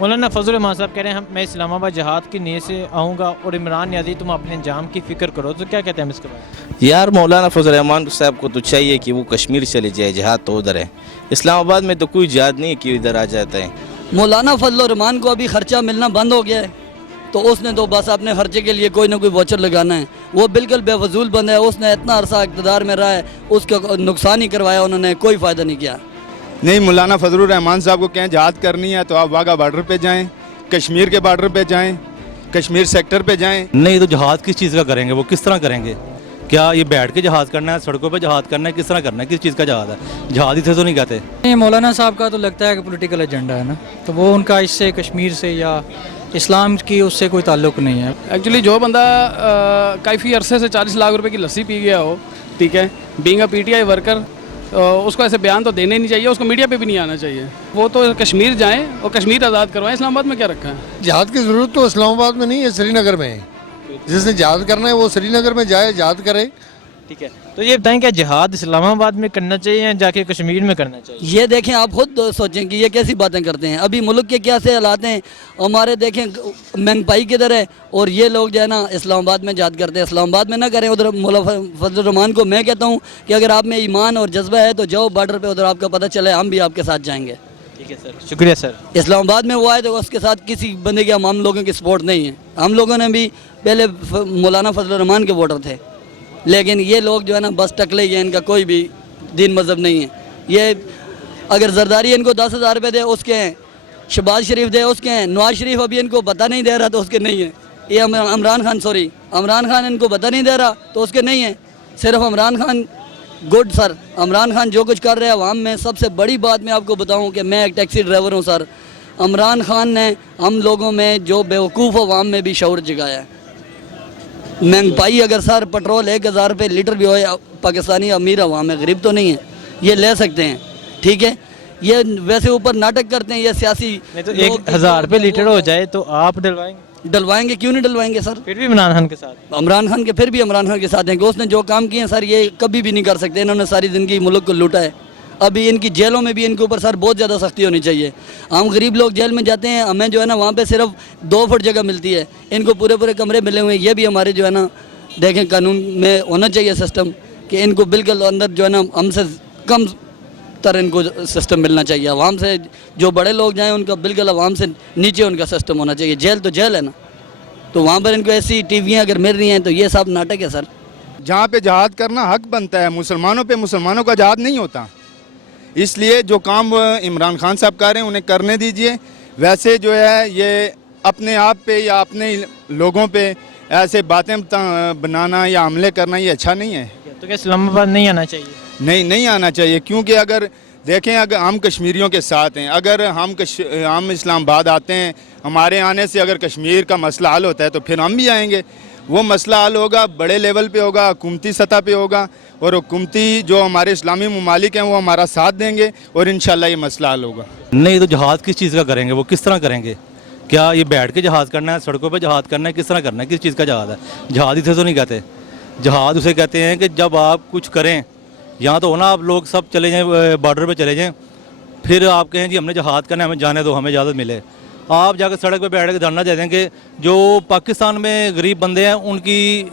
مولانا فضل الرحمان صاحب کہہ رہے ہیں میں اسلام آباد جہاد کی نیت سے آؤں گا اور عمران نیازی تم اپنے انجام کی فکر کرو، تو کیا کہتے ہیں اس کے بعد؟ یار مولانا فضل الرحمان صاحب کو تو چاہیے کہ وہ کشمیر چلے جائے، جہاد تو ادھر ہے، اسلام آباد میں تو کوئی جہاد نہیں ہے کہ ادھر آ جاتا ہے۔ مولانا فضل الرحمان کو ابھی خرچہ ملنا بند ہو گیا ہے، تو اس نے تو بس اپنے خرچے کے لیے کوئی نہ کوئی واچر لگانا ہے۔ وہ بالکل بے فضول بند ہے، اس نے اتنا عرصہ اقتدار میں رہا ہے، اس کا نقصان ہی کروایا انہوں نے، کوئی فائدہ نہیں کیا۔ نہیں، مولانا فضل الرحمان صاحب کو کہیں جہاد کرنی ہے تو آپ واگا بارڈر پہ جائیں، کشمیر کے بارڈر پہ جائیں، کشمیر سیکٹر پہ جائیں۔ نہیں تو جہاد کس چیز کا کریں گے، وہ کس طرح کریں گے؟ کیا یہ بیٹھ کے جہاد کرنا ہے، سڑکوں پہ جہاد کرنا ہے، کس طرح کرنا ہے، کس چیز کا جہاد ہے؟ جہاد ہی سے تو نہیں کہتے۔ مولانا صاحب کا تو لگتا ہے کہ پولیٹیکل ایجنڈا ہے نا، تو وہ ان کا اس سے کشمیر سے یا اسلام کی اس سے کوئی تعلق نہیں ہے۔ ایکچولی جو بندہ کافی عرصے سے 40 لاکھ روپے کی لسی پی گیا ہو، ٹھیک ہے، being a P T I worker, اس کو ایسے بیان تو دینے ہی نہیں چاہیے، اس کو میڈیا پہ بھی نہیں آنا چاہیے۔ وہ تو کشمیر جائیں اور کشمیر آزاد کروائیں، اسلام آباد میں کیا رکھا ہے؟ جہاد کی ضرورت تو اسلام آباد میں نہیں ہے، سری نگر میں ہے۔ جس نے جہاد کرنا ہے وہ سری نگر میں جائے، جہاد کرے۔ ٹھیک ہے، تو یہ بتائیں کہ جہاد اسلام آباد میں کرنا چاہیے یا جا کے کشمیر میں کرنا چاہیے؟ یہ دیکھیں، آپ خود سوچیں کہ یہ کیسی باتیں کرتے ہیں۔ ابھی ملک کے کیا سے حالات ہیں، ہمارے دیکھیں مہنگائی کدھر ہے، اور یہ لوگ جو ہے نا اسلام آباد میں جہاد کرتے ہیں۔ اسلام آباد میں نہ کریں۔ ادھر مولانا فضل الرحمان کو میں کہتا ہوں کہ اگر آپ میں ایمان اور جذبہ ہے تو جاؤ بارڈر پہ، ادھر آپ کا پتہ چلے، ہم بھی آپ کے ساتھ جائیں گے۔ ٹھیک ہے سر، شکریہ سر۔ اسلام آباد میں وہ آئے تو اس کے ساتھ کسی بندے کے ہم لوگوں کی سپورٹ نہیں ہے۔ ہم لوگوں نے بھی پہلے مولانا فضل الرحمان کے ووٹر تھے، لیکن یہ لوگ جو ہے نا بس ٹکلے ہی ہیں، ان کا کوئی بھی دین مذہب نہیں ہے۔ یہ اگر زرداری ان کو 10,000 روپے دے اس کے ہیں، شہباز شریف دے اس کے ہیں، نواز شریف ابھی ان کو پتہ نہیں دے رہا تو اس کے نہیں ہیں۔ یہ عمران خان ان کو پتہ نہیں دے رہا تو اس کے نہیں ہیں۔ صرف عمران خان گڈ سر، عمران خان جو کچھ کر رہے ہیں عوام میں، سب سے بڑی بات میں آپ کو بتاؤں کہ میں ایک ٹیکسی ڈرائیور ہوں سر، عمران خان نے ہم لوگوں میں جو بیوقوف عوام میں بھی شعور جگایا ہے۔ مہنگائی اگر سر پٹرول 1,000 روپے لیٹر بھی ہوئے، پاکستانی امیر عوام ہے، غریب تو نہیں ہے، یہ لے سکتے ہیں، ٹھیک ہے۔ یہ ویسے اوپر ناٹک کرتے ہیں، یہ سیاسی۔ تو 1,000 روپے لیٹر ہو جائے تو آپ ڈلوائیں گے، کیوں نہیں ڈلوائیں گے سر؟ پھر بھی عمران خان کے ساتھ، عمران خان کے پھر بھی عمران خان کے ساتھ ہیں کہ اس نے جو کام کیے ہیں سر یہ کبھی بھی نہیں کر سکتے۔ انہوں نے ساری زندگی ملک کو لوٹا ہے۔ ابھی ان کی جیلوں میں بھی ان کے اوپر سر بہت زیادہ سختی ہونی چاہیے۔ ہم غریب لوگ جیل میں جاتے ہیں، ہمیں جو ہے نا وہاں پہ صرف 2 فٹ جگہ ملتی ہے، ان کو پورے کمرے ملے ہوئے ہیں۔ یہ بھی ہمارے جو ہے نا دیکھیں قانون میں ہونا چاہیے سسٹم کہ ان کو بالکل اندر جو ہے نا ہم سے کم تر ان کو سسٹم ملنا چاہیے۔ عوام سے جو بڑے لوگ جائیں ان کا بالکل عوام سے نیچے ان کا سسٹم ہونا چاہیے۔ جیل تو جیل ہے نا، تو وہاں پر ان کو ایسی ٹی ویاں اگر مل رہی ہیں تو یہ سب ناٹک ہے سر۔ جہاں پہ جہاد کرنا حق بنتا ہے، مسلمانوں پہ مسلمانوں کا جہاد نہیں ہوتا، اس لیے جو کام عمران خان صاحب کر رہے ہیں انہیں کرنے دیجئے۔ ویسے جو ہے یہ اپنے آپ پہ یا اپنے لوگوں پہ ایسے باتیں بنانا یا حملے کرنا یہ اچھا نہیں ہے۔ تو کہ اسلام آباد نہیں آنا چاہیے؟ نہیں آنا چاہیے، کیونکہ اگر دیکھیں اگر ہم کشمیریوں کے ساتھ ہیں، اگر ہم اسلام آباد آتے ہیں، ہمارے آنے سے اگر کشمیر کا مسئلہ حل ہوتا ہے تو پھر ہم بھی آئیں گے۔ وہ مسئلہ حل ہوگا بڑے لیول پہ ہوگا، حکومتی سطح پہ ہوگا، اور حکومتی جو ہمارے اسلامی ممالک ہیں وہ ہمارا ساتھ دیں گے اور انشاءاللہ یہ مسئلہ حل ہوگا۔ نہیں تو جہاد کس چیز کا کریں گے، وہ کس طرح کریں گے؟ کیا یہ بیٹھ کے جہاد کرنا ہے، سڑکوں پہ جہاد کرنا ہے، کس طرح کرنا ہے، کس چیز کا جہاد ہے؟ جہاد ہی سے تو نہیں کہتے۔ جہاد اسے کہتے ہیں کہ جب آپ کچھ کریں، یہاں تو ہونا آپ لوگ سب چلے جائیں بارڈر پہ چلے جائیں، پھر آپ کہیں جی ہم نے جہاد کرنا ہے، ہمیں جانے دو، ہمیں اجازت ملے۔ آپ جا کے سڑک پہ بیٹھ کے دھرنا دے دیں کہ جو پاکستان میں غریب بندے ہیں ان کی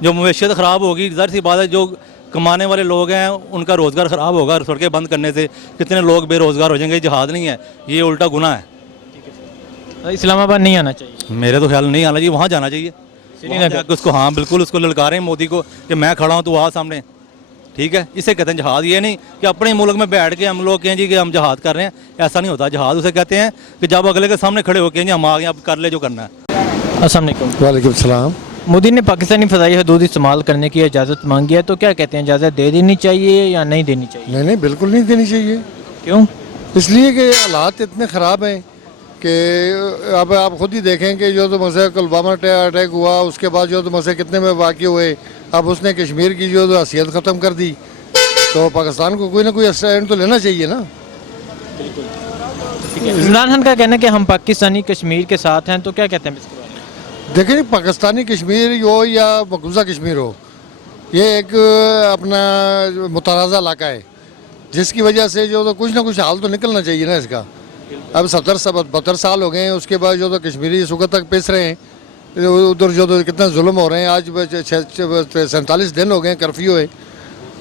جو معیشت خراب ہوگی، ظاہر سی بات ہے جو کمانے والے لوگ ہیں ان کا روزگار خراب ہوگا، سڑکیں بند کرنے سے کتنے لوگ بے روزگار ہو جائیں گے۔ جہاد نہیں ہے، یہ الٹا گناہ ہے۔ اسلام آباد نہیں آنا چاہیے؟ میرے تو خیال نہیں آنا چاہیے، وہاں جانا چاہیے۔ اس کو ہاں بالکل اس کو للکاریں مودی کو کہ میں کھڑا ہوں تو آ سامنے، ٹھیک ہے، اسے کہتے ہیں جہاد۔ یہ نہیں کہ اپنے ملک میں بیٹھ کے ہم لوگ کہیں جی کہ ہم جہاد کر رہے ہیں، ایسا نہیں ہوتا۔ جہاد اسے کہتے ہیں کہ جب اگلے کے سامنے کھڑے ہو کے جی ہم آ گئے، اب کر لے جو کرنا ہے۔ السلام علیکم۔ وعلیکم السلام۔ مودی نے پاکستانی فضائی حدود استعمال کرنے کی اجازت مانگی ہے، تو کیا کہتے ہیں، اجازت دے دینی چاہیے یا نہیں دینی چاہیے؟ نہیں بالکل نہیں دینی چاہیے۔ کیوں؟ اس لیے کہ حالات اتنے خراب ہیں کہ اب آپ خود ہی دیکھیں کہ جو تو مسئلہ کلبامہ اٹیک ہوا، اس کے بعد جو تو مسئلہ کتنے میں واقع ہوئے، اب اس نے کشمیر کی جو حیثیت ختم کر دی، تو پاکستان کو کوئی نہ کوئی اسٹینڈ تو لینا چاہیے نا۔ عمران خان کا کہنا ہے کہ ہم پاکستانی کشمیر کے ساتھ ہیں، تو کیا کہتے ہیں اس کے بارے میں؟ دیکھیں پاکستانی کشمیر ہو یا مقبوضہ کشمیر ہو، یہ ایک اپنا متنازع علاقہ ہے، جس کی وجہ سے جو تو کچھ نہ کچھ حال تو نکلنا چاہیے نا اس کا۔ اب 70-72 سال ہو گئے ہیں، اس کے بعد جو تو کشمیری اس وقت تک پیس رہے ہیں، ادھر جو تو کتنا ظلم ہو رہے ہیں. آج 47 دن ہو گئے ہیں کرفیو ہے،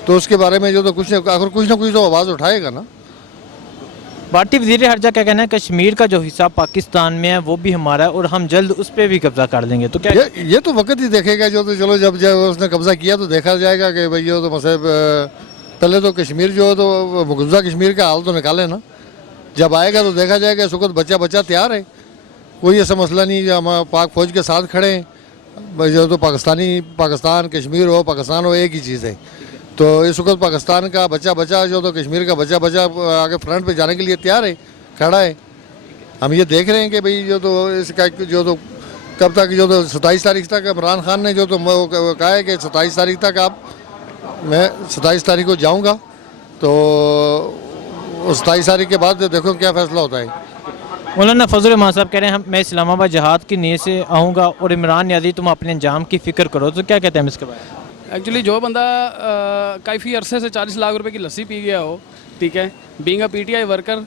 تو اس کے بارے میں جو تو کچھ نہ کچھ تو آواز اٹھائے گا نا. بھارتی وزیر خارجہ کا کہنا ہے کشمیر کا جو حصہ پاکستان میں ہے وہ بھی ہمارا ہے اور ہم جلد اس پہ بھی قبضہ کر لیں گے. تو کیا یہ تو وقت ہی دیکھے گا. جو تو چلو جب اس نے قبضہ کیا تو دیکھا جائے گا کہ بھئی یہ تو مسئلہ پہلے تو کشمیر جو ہے تو مقبوضہ کشمیر کا حال تو نکالے نا. جب آئے گا تو دیکھا جائے گا. اس وقت بچہ تیار ہے، کوئی ایسا مسئلہ نہیں. ہم پاک فوج کے ساتھ کھڑے ہیں. جو تو پاکستان کشمیر ہو پاکستان ہو ایک ہی چیز ہے. تو اس وقت پاکستان کا بچہ جو تو کشمیر کا بچہ آگے فرنٹ پہ جانے کے لیے تیار ہے، کھڑا ہے. ہم یہ دیکھ رہے ہیں کہ بھئی جو تو اس کا جو تو کب تک جو تو 27 تاریخ تک عمران خان نے جو تو کہا ہے کہ 27 تاریخ تک میں 27 تاریخ کو جاؤں گا. تو 27 تاریخ کے بعد دیکھو کیا فیصلہ ہوتا ہے. مولانا فضل الرحمان صاحب کہہ رہے ہیں میں اسلام آباد جہاد کی نیت سے آؤں گا اور عمران نیازی تم اپنے انجام کی فکر کرو. تو کیا کہتے ہیں اس کے بارے میں؟ ایکچولی جو بندہ کافی عرصے سے 40 لاکھ روپے کی لسی پی گیا ہو، ٹھیک ہے، being a P T I worker,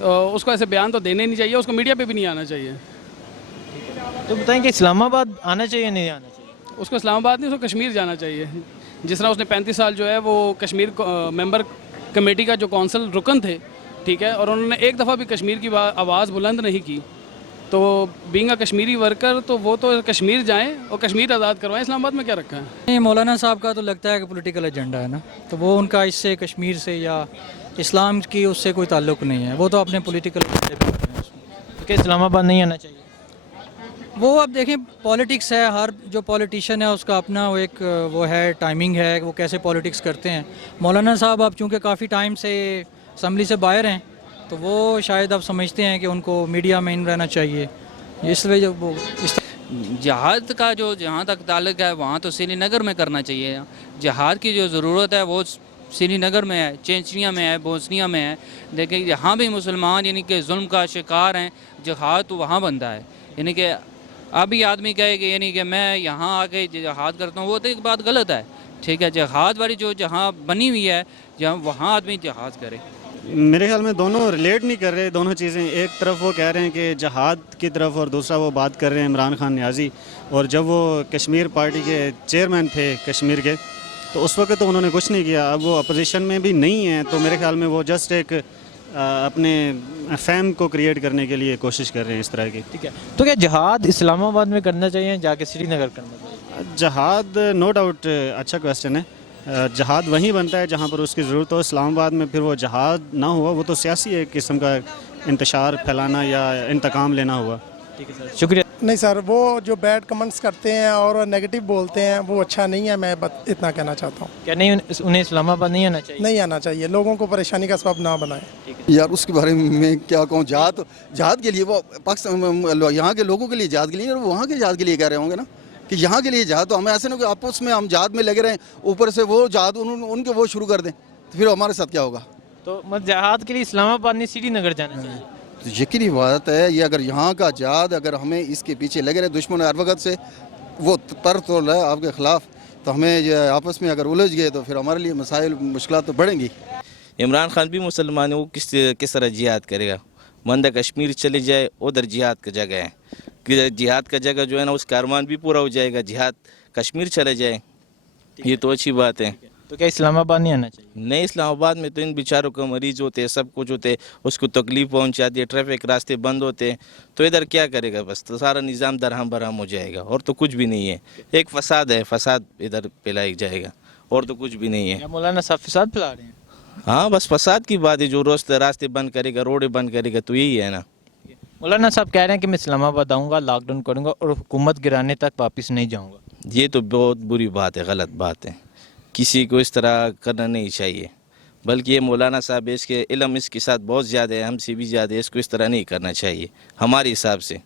اس کو ایسے بیان تو دینے نہیں چاہیے، اس کو میڈیا پہ بھی نہیں آنا چاہیے. تو بتائیں کہ اسلام آباد آنا چاہیے یا نہیں آنا چاہیے؟ اس کو اسلام آباد نہیں، اس کو کشمیر جانا چاہیے. جس طرح اس نے 35 سال جو ہے وہ کشمیر ممبر کمیٹی کا جو کونسل رکن تھے، ٹھیک ہے، اور انہوں نے ایک دفعہ بھی کشمیر کی آواز بلند نہیں کی. تو بینگ اے کشمیری ورکر تو وہ تو کشمیر جائیں اور کشمیر آزاد کروائیں. اسلام آباد میں کیا رکھا ہے؟ یہ مولانا صاحب کا تو لگتا ہے کہ پولیٹیکل ایجنڈا ہے نا، تو وہ ان کا اس سے کشمیر سے یا اسلام کی اس سے کوئی تعلق نہیں ہے. وہ تو اپنے پولیٹیکل ایجنڈے پہ کر رہے ہیں اس میں. کہ اسلام آباد نہیں آنا چاہیے. وہ اب دیکھیں پالیٹکس ہے، ہر جو پولیٹیشین ہے اس کا اپنا ایک وہ ہے ٹائمنگ ہے، وہ کیسے پالیٹکس کرتے ہیں. مولانا صاحب اب چونکہ کافی ٹائم سے اسمبلی سے باہر ہیں تو وہ شاید اب سمجھتے ہیں کہ ان کو میڈیا میں ان رہنا چاہیے. اس وجہ وہ جہاد کا جو جہاں تک تعلق ہے وہاں تو سری نگر میں کرنا چاہیے. جہاد کی جو ضرورت ہے وہ سری نگر میں ہے، چینچنیا میں ہے، بوسنیا میں ہے. لیکن یہاں بھی مسلمان یعنی کہ ظلم کا شکار ہیں. جہاد تو وہاں بنتا ہے. یعنی کہ ابھی آدمی کہے کہ یعنی کہ میں یہاں آ کے جہاد کرتا ہوں، وہ تو ایک بات غلط ہے. ٹھیک ہے، جہاد والی جو جہاں بنی ہوئی ہے جہاں وہاں آدمی جہاد کرے. میرے خیال میں دونوں ریلیٹ نہیں کر رہے دونوں چیزیں. ایک طرف وہ کہہ رہے ہیں کہ جہاد کی طرف اور دوسرا وہ بات کر رہے ہیں عمران خان نیازی. اور جب وہ کشمیر پارٹی کے چیئرمین تھے کشمیر کے تو اس وقت تو انہوں نے کچھ نہیں کیا. اب وہ اپوزیشن میں بھی نہیں ہیں تو میرے خیال میں وہ جسٹ ایک اپنے فیم کو کریٹ کرنے کے لیے کوشش کر رہے ہیں اس طرح کی. ٹھیک ہے، تو کیا جہاد اسلام آباد میں کرنا چاہیے جا کے سری نگر کرنا چاہیے؟ جہاد نو ڈاؤٹ اچھا کویسچن ہے. جہاد وہیں بنتا ہے جہاں پر اس کی ضرورت ہو. اسلام آباد میں پھر وہ جہاد نہ ہوا، وہ تو سیاسی ایک قسم کا انتشار پھیلانا یا انتقام لینا ہوا. ٹھیک ہے سر، شکریہ. نہیں سر، وہ جو بیڈ کمنٹس کرتے ہیں اور نیگیٹو بولتے ہیں وہ اچھا نہیں ہے. میں اتنا کہنا چاہتا ہوں. کیا نہیں انہیں اسلام آباد نہیں آنا چاہیے؟ نہیں آنا چاہیے، لوگوں کو پریشانی کا سبب نہ بنائیں. یار اس کے بارے میں کیا کہوں. جہاد کے لیے وہ پاکستان یہاں کے لوگوں کے لیے جہاد کے لیے اور وہاں کے جہاد کے لیے کہہ رہے ہوں گے نا کہ یہاں کے لیے جہاد. تو ہمیں ایسے نہیں کہ آپس میں ہم جہاد میں لگے رہیں، اوپر سے وہ جہاد ان کے وہ شروع کر دیں تو پھر ہمارے ساتھ کیا ہوگا. تو جہاد کے لیے اسلام آباد نہیں سری نگر جانا چاہیے. تو یقینی بات ہے یہ اگر یہاں کا جہاد اگر ہمیں اس کے پیچھے لگے رہے، دشمن ہر وقت سے وہ پر تول ہے آپ کے خلاف، تو ہمیں آپس میں اگر الجھ گئے تو پھر ہمارے لیے مسائل مشکلات تو بڑھیں گی. عمران خان بھی مسلمان ہے، وہ کس طرح جہاد کرے گا؟ بندہ کشمیر چلے جائے ادھر جہاد کا جگہ ہے کہ جہاد کا جگہ جو ہے نا اس کا ارمان بھی پورا ہو جائے گا. جہاد کشمیر چلے جائے یہ تو اچھی بات ہے. تو کیا اسلام آباد نہیں آنا چاہیے؟ نہیں، اسلام آباد میں تو ان بیچاروں کا مریض ہوتے ہیں، سب کچھ ہوتے، اس کو تکلیف پہنچاتی ہے، ٹریفک راستے بند ہوتے ہیں. تو ادھر کیا کرے گا؟ بس تو سارا نظام درہم برہم ہو جائے گا اور تو کچھ بھی نہیں ہے. ایک فساد ہے، فساد ادھر پھیلایا جائے گا اور تو کچھ بھی نہیں ہے. مولانا صاحب فساد پھیلا رہے ہیں؟ ہاں بس فساد کی بات ہے. جو راستے بند کرے گا، روڈیں بند کرے گا، تو یہی ہے نا. مولانا صاحب کہہ رہے ہیں کہ میں اسلام آباد آؤں گا، لاک ڈاؤن کروں گا اور حکومت گرانے تک واپس نہیں جاؤں گا. یہ تو بہت بری بات ہے، غلط بات ہے. کسی کو اس طرح کرنا نہیں چاہیے. بلکہ یہ مولانا صاحب اس کے علم اس کے ساتھ بہت زیادہ ہے، ہم سے بھی زیادہ ہے. اس کو اس طرح نہیں کرنا چاہیے ہمارے حساب سے.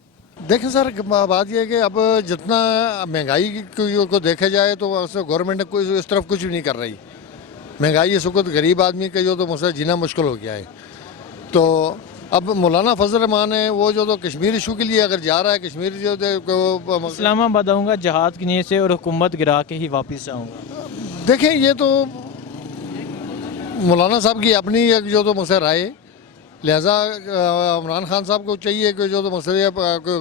دیکھیں سر، بات یہ ہے کہ اب جتنا مہنگائی کو دیکھا جائے تو گورنمنٹ نے کوئی اس طرف کچھ بھی نہیں کر رہی. مہنگائی اس وقت غریب آدمی کا جو تو مسئلہ جینا مشکل ہو گیا ہے. تو اب مولانا فضل الرحمان ہے وہ جو تو کشمیر ایشو کے لیے اگر جا رہا ہے، کشمیر جو اسلام آباد آؤں گا جہاد کی نیت سے اور حکومت گرا کے ہی واپس آؤں گا. دیکھیں یہ تو مولانا صاحب کی اپنی ایک جو تو مسئلہ رائے. لہٰذا عمران خان صاحب کو چاہیے کہ جو تو مسئلے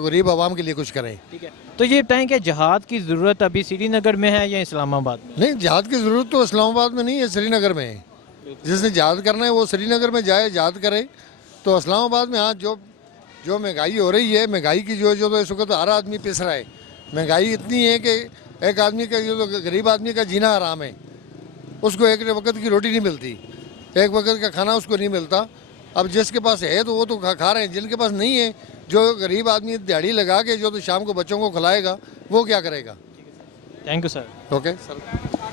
غریب عوام کے لیے کچھ کریں. ٹھیک ہے, تو یہ بتائیں کہ جہاد کی ضرورت ابھی سری نگر میں ہے یا اسلام آباد میں؟ نہیں, جہاد کی ضرورت تو اسلام آباد میں نہیں ہے, سری نگر میں ہے. جس نے جہاد کرنا ہے وہ سری نگر میں جائے, جہاد کرے. تو اسلام آباد میں ہاں جو مہنگائی ہو رہی ہے, مہنگائی کی جو تو اس وقت ہر آدمی پس رہا ہے. مہنگائی اتنی ہے کہ ایک آدمی کا جو غریب آدمی کا جینا حرام ہے. اس کو ایک وقت کی روٹی نہیں ملتی, ایک وقت کا کھانا اس کو نہیں ملتا. اب جس کے پاس ہے تو وہ تو کھا رہے ہیں, جن کے پاس نہیں ہے, جو غریب آدمی دیہڑی لگا کے جو تو شام کو بچوں کو کھلائے گا, وہ کیا کرے گا. Thank you sir. Okay sir.